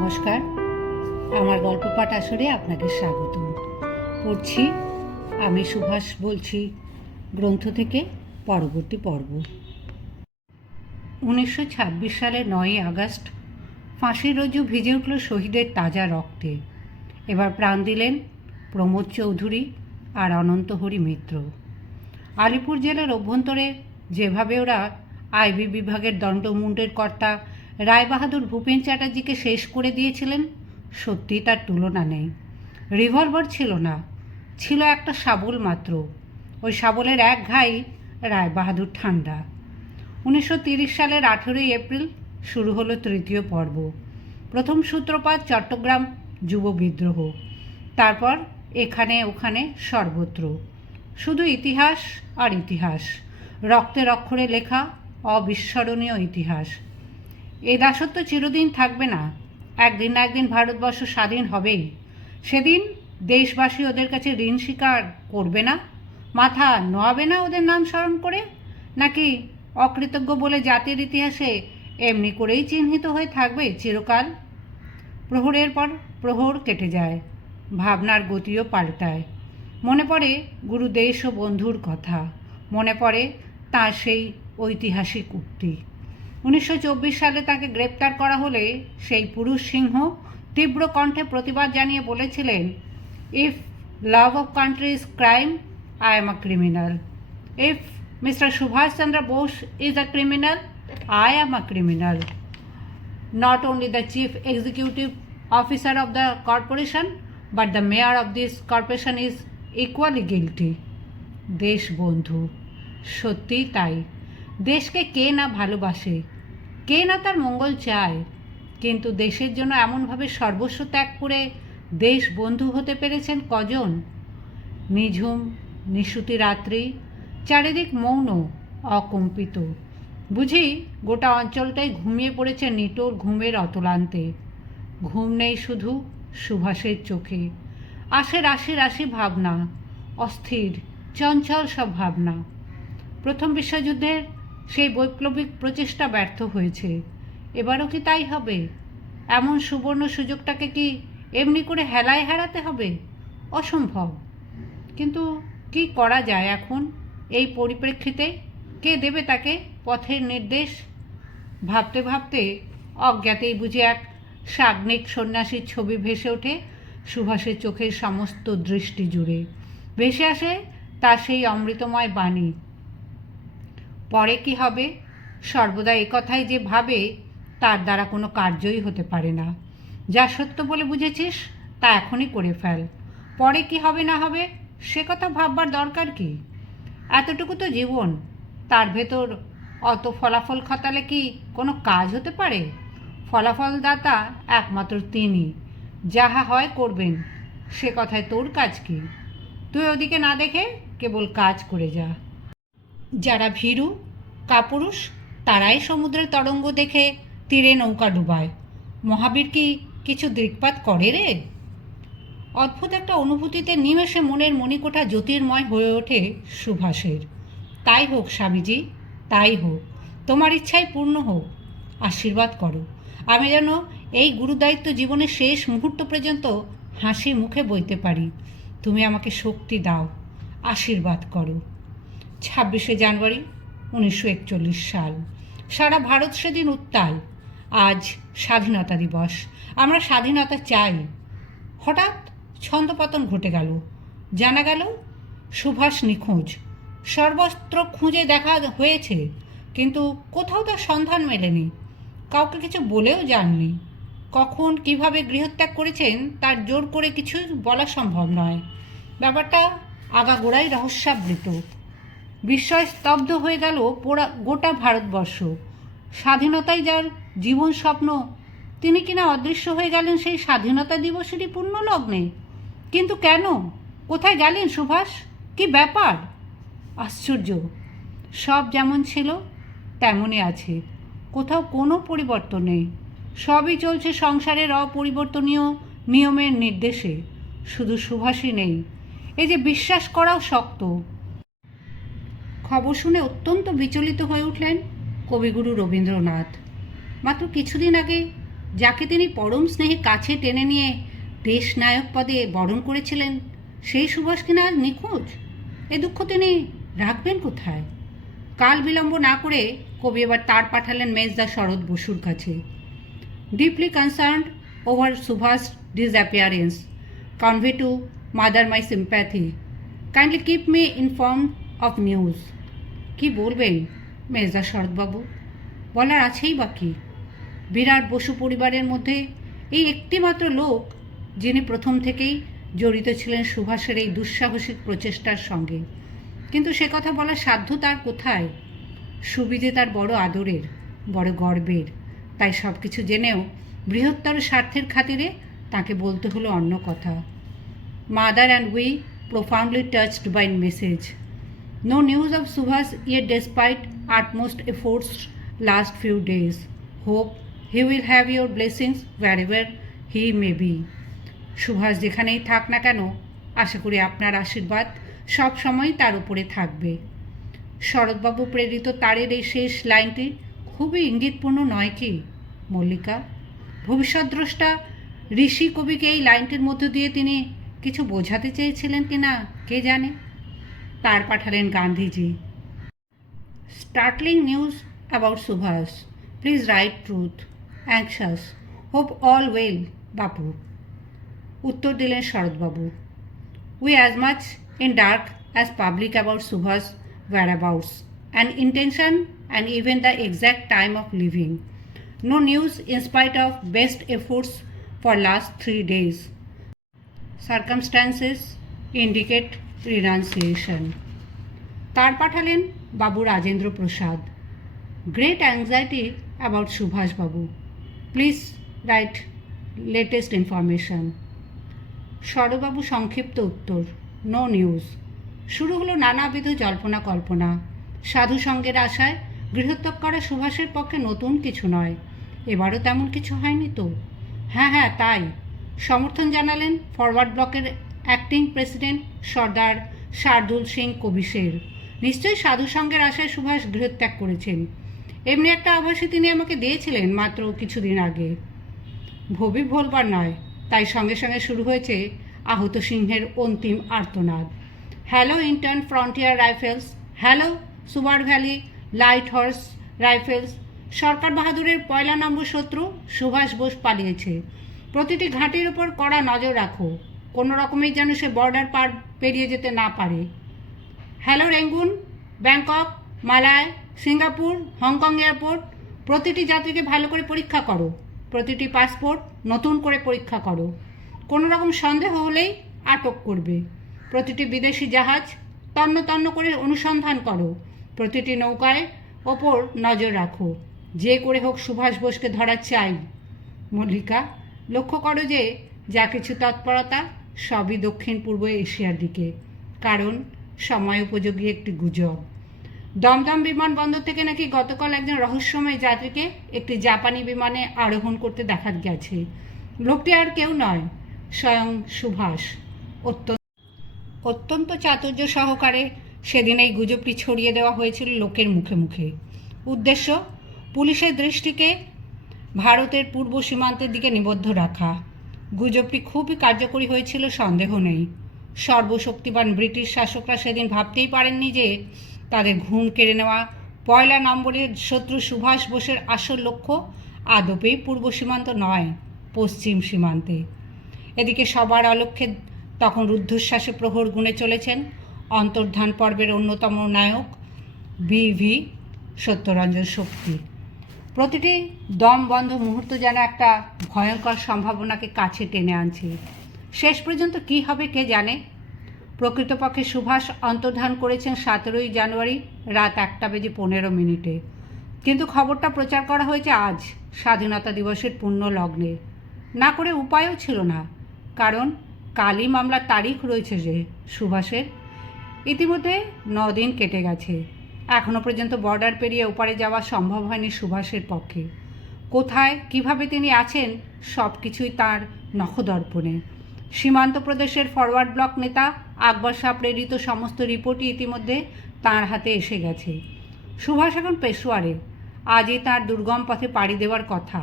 নমস্কার। আমার গল্প পাঠ আসরে আপনাকে স্বাগত। পড়ছি, আমি সুভাষ বলছি, গ্রন্থ থেকে পরবর্তী পর্ব। উনিশশো ছাব্বিশ সালের নয়ই আগস্ট, ফাঁসির রজ্জু ভিজে উঠল শহীদের তাজা রক্তে। এবার প্রাণ দিলেন প্রমোদ চৌধুরী আর অনন্তহরি মিত্র। আলিপুর জেলার অভ্যন্তরে যেভাবে ওরা আইবি বিভাগের দণ্ডমুণ্ডের কর্তা রায়বাহাদুর ভূপেন চ্যাটার্জিকে শেষ করে দিয়েছিলেন, সত্যি তার তুলনা নেই। রিভলভার ছিল না, ছিল একটা শাবল মাত্র, ওই শাবলের এক ঘাই রায়বাহাদুর ঠান্ডা। উনিশশো সালের আঠেরোই এপ্রিল শুরু হলো তৃতীয় পর্ব। প্রথম সূত্রপাত চট্টগ্রাম যুব বিদ্রোহ, তারপর এখানে ওখানে সর্বত্র। শুধু ইতিহাস আর ইতিহাস, রক্তের অক্ষরে লেখা অবিস্মরণীয় ইতিহাস। এ দাসত্ব চিরদিন থাকবে না। একদিন না একদিন ভারতবর্ষ স্বাধীন হবেই। সেদিন দেশবাসী ওদের কাছে ঋণ স্বীকার করবে না? মাথা নোয়াবে না ওদের নাম স্মরণ করে? নাকি অকৃতজ্ঞ বলে জাতির ইতিহাসে এমনি করেই চিহ্নিত হয়ে থাকবে চিরকাল? প্রহরের পর প্রহর কেটে যায়, ভাবনার গতিও পাল্টায়। মনে পড়ে গুরু দেশ ও বন্ধুর কথা, মনে পড়ে তার সেই ঐতিহাসিক উক্তি। উনিশশো চব্বিশ সালে তাকে গ্রেপ্তার করা হলে সেই পুরুষ সিংহ তীব্র কণ্ঠে প্রতিবাদ জানিয়ে বলেছিলেন if love of country is crime I am a criminal if mister Subhash Chandra Bose is a criminal I am a criminal not only the chief executive officer of the corporation, but the mayor of this corporation is equally guilty. Deshbandhu সত্যিই তাই। দেশকে কে না ভালোবাসে, কে না তার মঙ্গল চায়, কিন্তু দেশের জন্য এমনভাবে সর্বস্ব ত্যাগ করে দেশ বন্ধু হতে পেরেছেন কজন? নিঝুম, নিশুতি রাত্রি, চারিদিক মৌন, অকম্পিত। বুঝি গোটা অঞ্চলটাই ঘুমিয়ে পড়েছে নিটোর ঘুমের অতলান্তে। ঘুম নেই শুধু সুভাষের চোখে। আসে রাশি রাশি ভাবনা, অস্থির, চঞ্চল সব ভাবনা। প্রথম বিশ্বযুদ্ধের সেই বৈপ্লবিক প্রচেষ্টা ব্যর্থ হয়েছে। এবারও কি তাই হবে? এমন সুবর্ণ সুযোগটাকে কি এমনি করে হেলায় হারাতে হবে? অসম্ভব। কিন্তু কি করা যায় এখন? এই পরিপ্রেক্ষিতে কে দেবে তাকে পথের নির্দেশ? ভাবতে ভাবতে অজ্ঞাতেই বুঝে এক সাগ্নিক সন্ন্যাসীর ছবি ভেসে ওঠে সুভাষের চোখের সমস্ত দৃষ্টি জুড়ে। ভেসে আসে তার সেই অমৃতময় বাণী। পরে কি হবে? সর্বদা একথাই যে ভাবে, তার দ্বারা কোনো কার্যই হতে পারে না। যা সত্য বলে বুঝেছিস, তা এখনই করে ফেল। পরে কি হবে না হবে, সে কথা ভাববার দরকার কি? এতটুকু তো জীবন। তার ভেতর অত ফলাফল খাতালে কি কোনো কাজ হতে পারে? ফলাফলদাতা একমাত্র তিনি। যাহা হয় করবেন, সে কথায় তোর কাজ কি? তুই ওদিকে না দেখে কেবল কাজ করে যা। যারা ভীরু, কাপুরুষ, তারাই সমুদ্রের তরঙ্গ দেখে তীরে নৌকা ডুবায়। মহাবীর কি কিছু দৃকপাত করে রে? অদ্ভুত একটা অনুভূতিতে নিমেষে মনের মণিকোঠা জ্যোতির্ময় হয়ে ওঠে সুভাষের। তাই হোক স্বামীজি, তাই হোক, তোমার ইচ্ছাই পূর্ণ হোক, আশীর্বাদ করো। আমি যেন এই গুরুদায়িত্ব জীবনের শেষ মুহূর্ত পর্যন্ত হাসি মুখে বইতে পারি। তুমি আমাকে শক্তি দাও, আশীর্বাদ করো। ছাব্বিশে জানুয়ারি উনিশশো একচল্লিশ সাল। সারা ভারত সেদিন উত্তাল। আজ স্বাধীনতা দিবস। আমরা স্বাধীনতা চাই। হঠাৎ ছন্দপতন ঘটে গেল। জানা গেল, সুভাষ নিখোঁজ। সর্বত্র খুঁজে দেখা হয়েছে, কিন্তু কোথাও তার সন্ধান মেলেনি। কাউকে কিছু বলেও যাননি। কখন, কীভাবে গৃহত্যাগ করেছেন, তার জোর করে কিছু বলা সম্ভব নয়। ব্যাপারটা আগাগোড়াই রহস্যাবৃত। বিস্ময় স্তব্ধ হয়ে গেল পোড়া গোটা ভারতবর্ষ। স্বাধীনতায় যার জীবন স্বপ্ন, তিনি কিনা অদৃশ্য হয়ে গেলেন সেই স্বাধীনতা দিবসেরই পূর্ণ লগ্নে। কিন্তু কেন? কোথায় গেলেন সুভাষ? কি ব্যাপার? আশ্চর্য। সব যেমন ছিল, তেমনই আছে। কোথাও কোনো পরিবর্তন নেই। সবই চলছে সংসারের অপরিবর্তনীয় নিয়মের নির্দেশে। শুধু সুভাষই নেই। এই যে বিশ্বাস করাও শক্ত। খবর শুনে অত্যন্ত বিচলিত হয়ে উঠলেন কবিগুরু রবীন্দ্রনাথ। মাত্র কিছুদিন আগে যাকে তিনি পরম স্নেহে কাছে টেনে নিয়ে দেশ নায়ক পদে বরণ করেছিলেন, সেই সুভাষ কিনা আজ নিখোঁজ? এ দুঃখ তিনি রাখবেন কোথায়? কাল বিলম্ব না করে কবি এবার তার পাঠালেন মেজদা শরৎ বসুর কাছে। Deeply concerned over Subhash disappearance convey to mother my sympathy kindly keep me inform of news কি বলবেন, মেজদা শরৎবাবু? বলার আছেই বাকি বিরাট বসু পরিবারের মধ্যে এই একটিমাত্র লোক, যিনি প্রথম থেকেই জড়িত ছিলেন সুভাষের এই দুঃসাহসিক প্রচেষ্টার সঙ্গে। কিন্তু সে কথা বলার সাধ্য তার কোথায়? সুবিধে তার বড় আদরের, বড় গর্বের। তাই সব কিছু জেনেও বৃহত্তর স্বার্থের খাতিরে তাকে বলতে হলো অন্য কথা। Mother and we profoundly touched by message. No news of Subhas yet despite utmost efforts last few days. Hope he will have your blessings wherever he may be. Subhash যেখানেই থাক না কেন, আশা করি আপনার আশীর্বাদ সব সময় তার উপরে থাকবে শরৎবাবু প্রেরিত তারের এই শেষ লাইনটি খুবই ইঙ্গিতপূর্ণ নয় কি, মল্লিকা ভবিষ্যৎদ্রষ্টা ঋষি কবিকে এই লাইনটির মধ্য দিয়ে তিনি কিছু বোঝাতে চেয়েছিলেন কি না, কে জানে তার পাঠালেন Gandhiji startling news about Subhash please write truth anxious hope all well Bapu উত্তর দিলেন Saratbabu we as much in dark as public about Subhash whereabouts and intention and even the exact time of leaving. No news in spite of best efforts for last three days. Circumstances indicate renunciation. তার পাঠালেন বাবু Rajendra Prasad. Great anxiety about Subhash babu please write latest information সরবাবু সংক্ষিপ্ত উত্তর no news শুরু হলো নানাবিধ জল্পনা কল্পনা। সাধু সঙ্গের আশায় গৃহত্যাগ করা সুভাষের পক্ষে নতুন কিছু নয়। এবারও তেমন কিছু হয়নি তো? হ্যাঁ হ্যাঁ তাই। সমর্থন জানালেন ফরওয়ার্ড ব্লকের অ্যাক্টিং প্রেসিডেন্ট সর্দার শার্দুল সিং কবিশের নিশ্চয়ই সাধু সঙ্গের আশায় সুভাষ গৃহত্যাগ করেছেন। এমনি একটা আভাসই তিনি আমাকে দিয়েছিলেন মাত্র কিছুদিন আগে। ভবি ভোলবার নয়, তাই সঙ্গে সঙ্গে শুরু হয়েছে আহত সিংহের অন্তিম আর্তনাদ। Hello Eastern Frontier Rifles, hello সুবার valley light horse rifles, সরকার বাহাদুরের পয়লা নম্বর শত্রু সুভাষ বোস পালিয়েছে। প্রতিটি ঘাঁটির উপর কড়া নজর রাখো। কোনো রকমেই যেন সে বর্ডার পার পেরিয়ে যেতে না পারে। Hello Rangoon Bangkok Malaya Singapore Hong Kong airport প্রতিটি যাত্রীকে ভালো করে পরীক্ষা করো। প্রতিটি পাসপোর্ট নতুন করে পরীক্ষা করো। কোনো রকম সন্দেহ হলেই আটক করবে। প্রতিটি বিদেশি জাহাজ তন্ন তন্ন করে অনুসন্ধান করো। প্রতিটি নৌকায় ওপর নজর রাখো। যে করে হোক সুভাষ বোসকে ধরা চাই। মল্লিকা, লক্ষ্য করো যে যা কিছু তৎপরতা সবই দক্ষিণ পূর্ব এশিয়ার দিকে, কারণ সময় উপযোগী একটি গুজব। দমদম বিমানবন্দর থেকে নাকি গতকাল একজন রহস্যময় যাত্রীকে একটি জাপানি বিমানে আরোহণ করতে দেখা গেছে। লোকটি আর কেউ নয়, স্বয়ং সুভাষ। অত্যন্ত অত্যন্ত চাতুর্য সহকারে সেদিন এই গুজবটি ছড়িয়ে দেওয়া হয়েছিল লোকের মুখে মুখে। উদ্দেশ্য, পুলিশের দৃষ্টিকে ভারতের পূর্ব সীমান্তের দিকে নিবদ্ধ রাখা। গুজবটি খুবই কার্যকরী হয়েছিল, সন্দেহ নেই। সর্বশক্তিমান ব্রিটিশ শাসকরা সেদিন ভাবতেই পারেননি যে তাদের ঘুম কেড়ে নেওয়া পয়লা নম্বরের শত্রু সুভাষ বোসের আসল লক্ষ্য আদপেই পূর্ব সীমান্ত নয়, পশ্চিম সীমান্তে। এদিকে সবার অলক্ষ্যে তখন রুদ্ধশ্বাসে প্রহর গুণে চলেছেন অন্তর্ধান পর্বের অন্যতম নায়ক বিভি সত্যরঞ্জন শক্তি। প্রতিটি দম বন্ধ মুহূর্ত যেন একটা ভয়ঙ্কর সম্ভাবনাকে কাছে টেনে আনছে। শেষ পর্যন্ত কি হবে কে জানে? প্রকৃতপক্ষে সুভাষ অন্তর্ধান করেছেন সতেরোই জানুয়ারি রাত একটা বেজে পনেরো মিনিটে। কিন্তু খবরটা প্রচার করা হয়েছে আজ, স্বাধীনতা দিবসের পূর্ণ লগ্নে। না করে উপায়ও ছিল না, কারণ কালই মামলার তারিখ রয়েছে যে সুভাষের। ইতিমধ্যে দিন কেটে গেছে। এখনও পর্যন্ত বর্ডার পেরিয়ে ওপারে যাওয়া সম্ভব হয়নি সুভাষের পক্ষে। কোথায়, কীভাবে তিনি আছেন সব কিছুই তাঁর নখদর্পণে। সীমান্ত প্রদেশের ফরওয়ার্ড ব্লক নেতা আকবর শাহ প্রেরিত সমস্ত রিপোর্টই ইতিমধ্যে তার হাতে এসে গেছে। সুভাষ এখন পেশোয়ারে। আজই তার দুর্গম পথে পাড়ি দেওয়ার কথা,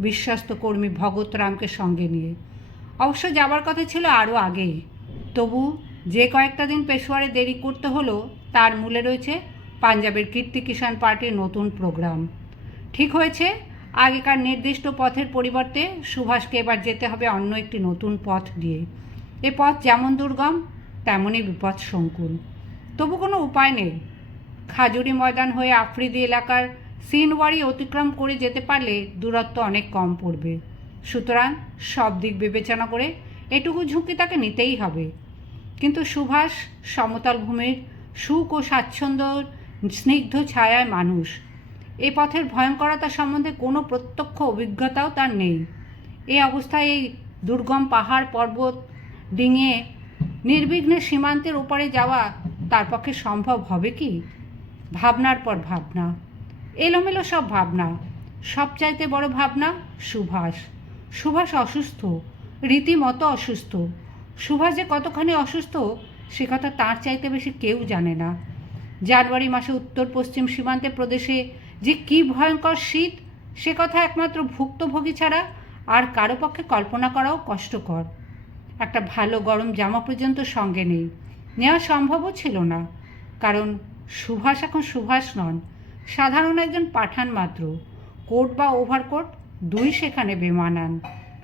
বিশ্বস্ত কর্মী ভগৎ রামকে সঙ্গে নিয়ে। অবশ্য যাবার কথা ছিল আরও আগেই। তবু যে কয়েকটা দিন পেশোয়ারে দেরি করতে হলো, তার মূলে রয়েছে পাঞ্জাবের কীর্তি কিষাণ পার্টির নতুন প্রোগ্রাম। ঠিক হয়েছে, আগেকার নির্দিষ্ট পথের পরিবর্তে সুভাষকে এবার যেতে হবে অন্য একটি নতুন পথ দিয়ে। এ পথ যেমন দুর্গম, তেমনই বিপদ সংকুল তবু কোনো উপায় নেই। খাজুরি ময়দান হয়ে আফ্রিদি এলাকার সিনওয়ারি অতিক্রম করে যেতে পারলে দূরত্ব অনেক কম পড়বে। সুতরাং সব দিক বিবেচনা করে এটুকু ঝুঁকি তাকে নিতেই হবে। কিন্তু সুভাষ, সমতল ভূমির সুখ ও স্বাচ্ছন্দ্যর স্নিগ্ধ ছায়ায় মানুষ। এই পথের ভয়ঙ্করতা সম্বন্ধে কোনো প্রত্যক্ষ অভিজ্ঞতাও তার নেই। এই অবস্থায় এই দুর্গম পাহাড় পর্বত ডিঙিয়ে নির্বিঘ্নে সীমান্তের উপরে যাওয়া তার পক্ষে সম্ভব হবে কি? ভাবনার পর ভাবনা। এলোমেলো সব ভাবনা। সবচাইতে বড় ভাবনা সুভাষ। সুভাষ অসুস্থ, রীতিমতো অসুস্থ। সুভাষ যে কতখানি অসুস্থ, সে কথা তার চাইতে বেশি কেউ জানে না। জানুয়ারি মাসে উত্তর পশ্চিম সীমান্তে প্রদেশে যে কী ভয়ঙ্কর শীত, সে কথা একমাত্র ভুক্তভোগী ছাড়া আর কারও পক্ষে কল্পনা করাও কষ্টকর। একটা ভালো গরম জামা পর্যন্ত সঙ্গে নেই। নেওয়া সম্ভবও ছিল না। কারণ সুভাষ এখন সুভাষ নন। সাধারণ একজন পাঠান মাত্র। কোট বা ওভারকোট দুই সেখানে বেমানান।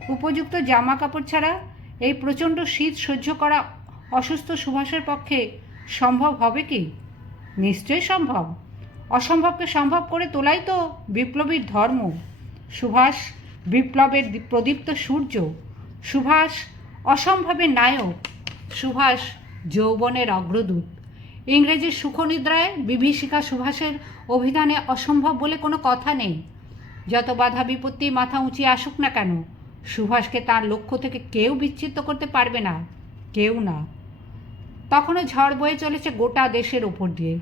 উপযুক্ত জামা কাপড় ছাড়া এই প্রচণ্ড শীত সহ্য করা অসুস্থ সুভাষের পক্ষে সম্ভব হবে কি? নিশ্চয়ই সম্ভব। অসম্ভবকে সম্ভব করে তোলাই তো বিপ্লবীর ধর্ম। সুভাষ বিপ্লবের প্রদীপ্ত সূর্য। সুভাষ অসম্ভবের নায়ক। সুভাষ যৌবনের অগ্রদূত। ইংরেজির সুখনিদ্রায় বিভীষিকা সুভাষের অভিধানে অসম্ভব বলে কোনো কথা নেই। যত বাধা বিপত্তি মাথা উঁচিয়ে আসুক না কেন, সুভাষকে তার লক্ষ্য থেকে কেউ বিচ্ছিন্ন করতে পারবে না। কেউ না। তখনও ঝড় বয়ে চলেছে গোটা দেশের ওপর দিয়ে।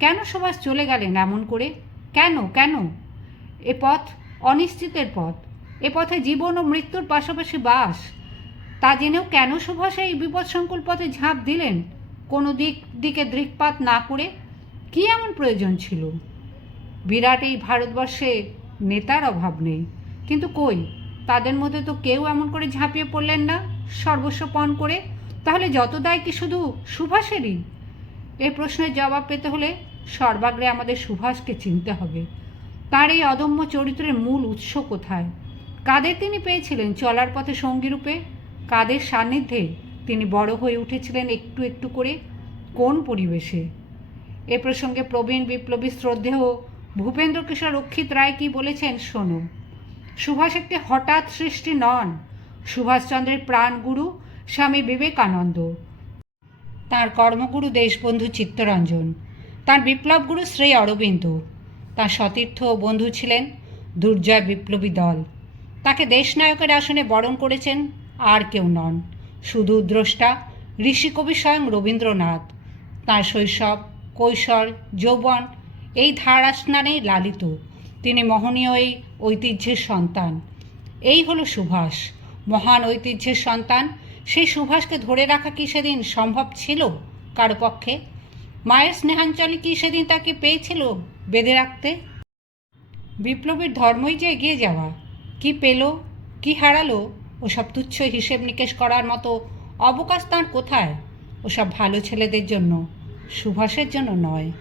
কেন সুভাষ চলে গেলেন এমন করে? কেন কেন? এ পথ অনিশ্চিতের পথ। এ পথে জীবন ও মৃত্যুর পাশাপাশি বাস। তা জেনেও কেন সুভাষ এই বিপদসংকুল পথে ঝাঁপ দিলেন? কোনো দিক দিকে দৃকপাত না করে কী এমন প্রয়োজন ছিল? বিরাট এই ভারতবর্ষে নেতার অভাব নেই। কিন্তু কই? তাদের মধ্যে তো কেউ এমন করে ঝাঁপিয়ে পড়লেন না? সর্বস্ব পণ করে তাহলে যত দায় কি শুধু সুভাষেরই? এ প্রশ্নের জবাব পেতে হলে সর্বাগ্রে আমাদের সুভাষকে চিনতে হবে। তার এই অদম্য চরিত্রের মূল উৎস কোথায়? কাদের তিনি পেয়েছিলেন চলার পথে সঙ্গীরূপে? কাদের সান্নিধ্যে তিনি বড় হয়ে উঠেছিলেন একটু একটু করে? কোন পরিবেশে? এ প্রসঙ্গে প্রবীণ বিপ্লবী শ্রদ্ধেয় ভূপেন্দ্র কিশোর রক্ষিত রায় কি বলেছেন শোনো। সুভাষ একটি হঠাৎ সৃষ্টি নন। সুভাষচন্দ্রের প্রাণগুরু স্বামী বিবেকানন্দ। তার কর্মগুরু দেশবন্ধু চিত্তরঞ্জন, তার বিপ্লবগুরু শ্রী অরবিন্দ, তার সতীর্থ ও বন্ধু ছিলেন দুর্জয় বিপ্লবী দল। তাকে দেশনায়কের আসনে বরণ করেছেন আর কেউ নন শুধু দ্রষ্টা ঋষিকবি স্বয়ং রবীন্দ্রনাথ। তাঁর শৈশব, কৈশোর, যৌবন এই ধারা স্নানেই লালিত। তিনি মহনীয় এই ঐতিহ্যের সন্তান। এই হলো সুভাষ, মহান ঐতিহ্যের সন্তান সেই সুভাষকে ধরে রাখা কি সেদিন সম্ভব ছিল কারও পক্ষে? মায়ের স্নেহাঞ্চলে কি সেদিন তাকে পেয়েছিল বেঁধে রাখতে? বিপ্লবীর ধর্মই যে এগিয়ে যাওয়া, কি পেল, কি হারালো, ওসব তুচ্ছ হিসেব নিকেশ করার মতো অবকাশ তাঁর কোথায়? ওসব ভালো ছেলেদের জন্য, সুভাষের জন্য নয়।